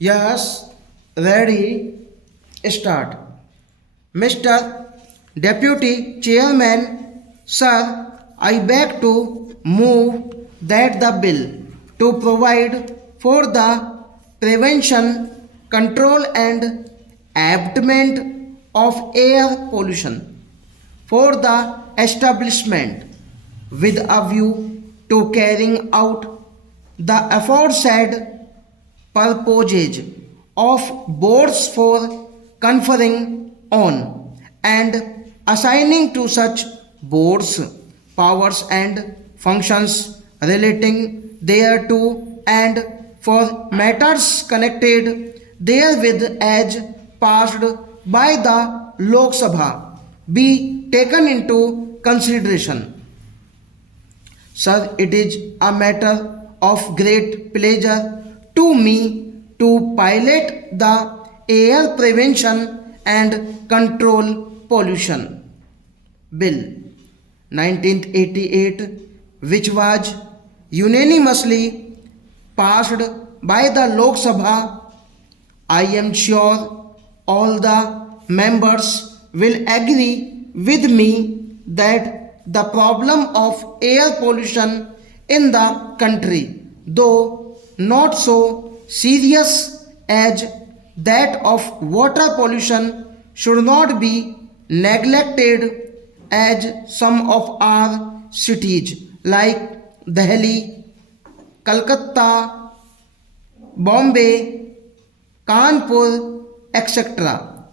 Yes, ready, start. Mr. Deputy Chairman, Sir, I beg to move that the bill to provide for the prevention, control and abatement of air pollution for the establishment with a view to carrying out the aforesaid purposes of boards for conferring on and assigning to such boards powers and functions relating thereto and for matters connected therewith as passed by the Lok Sabha be taken into consideration. Sir, it is a matter of great pleasure to me to pilot the Air Prevention and Control Pollution Bill 1988, which was unanimously passed by the Lok Sabha. I am sure all the members will agree with me that the problem of air pollution in the country, though not so serious as that of water pollution, should not be neglected as some of our cities like Delhi, Calcutta, Bombay, Kanpur, etc.,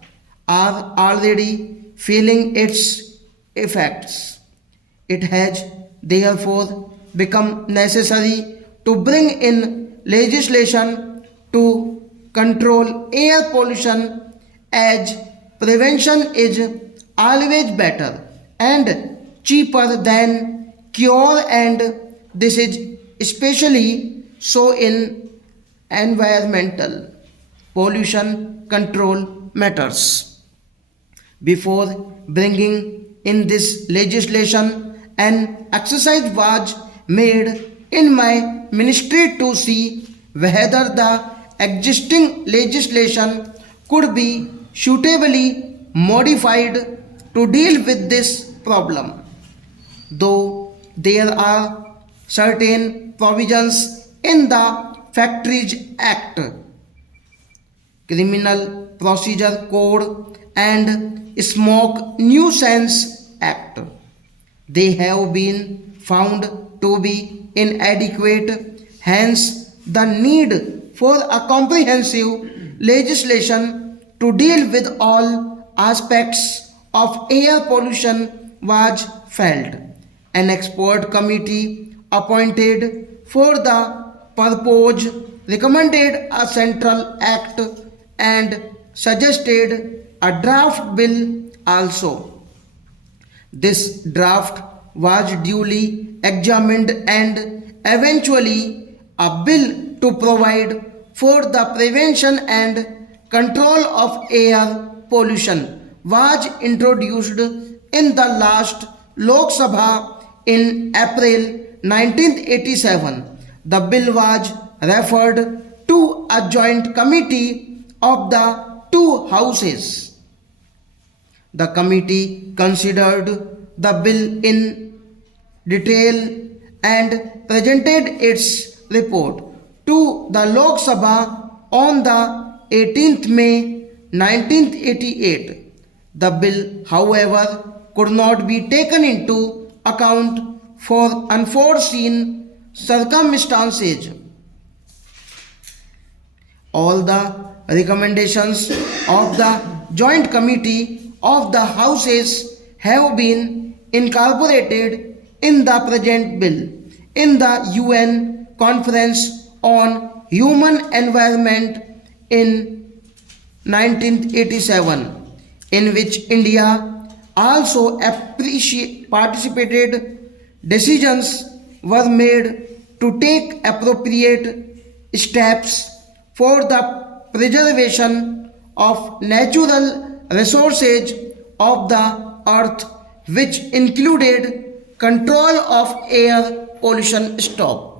are already feeling its effects. It has therefore become necessary to bring in legislation to control air pollution, as prevention is always better and cheaper than cure, and this is especially so in environmental pollution control matters. Before bringing in this legislation, an exercise was made in my ministry to see whether the existing legislation could be suitably modified to deal with this problem. Though there are certain provisions in the Factories Act, Criminal Procedure Code, and Smoke Nuisance Act, they have been found to be inadequate. Hence, the need for a comprehensive legislation to deal with all aspects of air pollution was felt. An expert committee appointed for the purpose recommended a central act and suggested a draft bill also. This draft was duly examined and eventually a bill to provide for the prevention and control of air pollution was introduced in the last Lok Sabha in April 1987. The bill was referred to a joint committee of the two houses. The committee considered the bill in detail and presented its report to the Lok Sabha on the 18th May 1988. The bill, however, could not be taken into account for unforeseen circumstances. All the recommendations of the Joint Committee of the Houses have been incorporated in the present bill in the UN Conference on Human Environment in 1987, in which India also participated. Decisions were made to take appropriate steps for the preservation of natural resources of the earth, which included control of air pollution. Stop.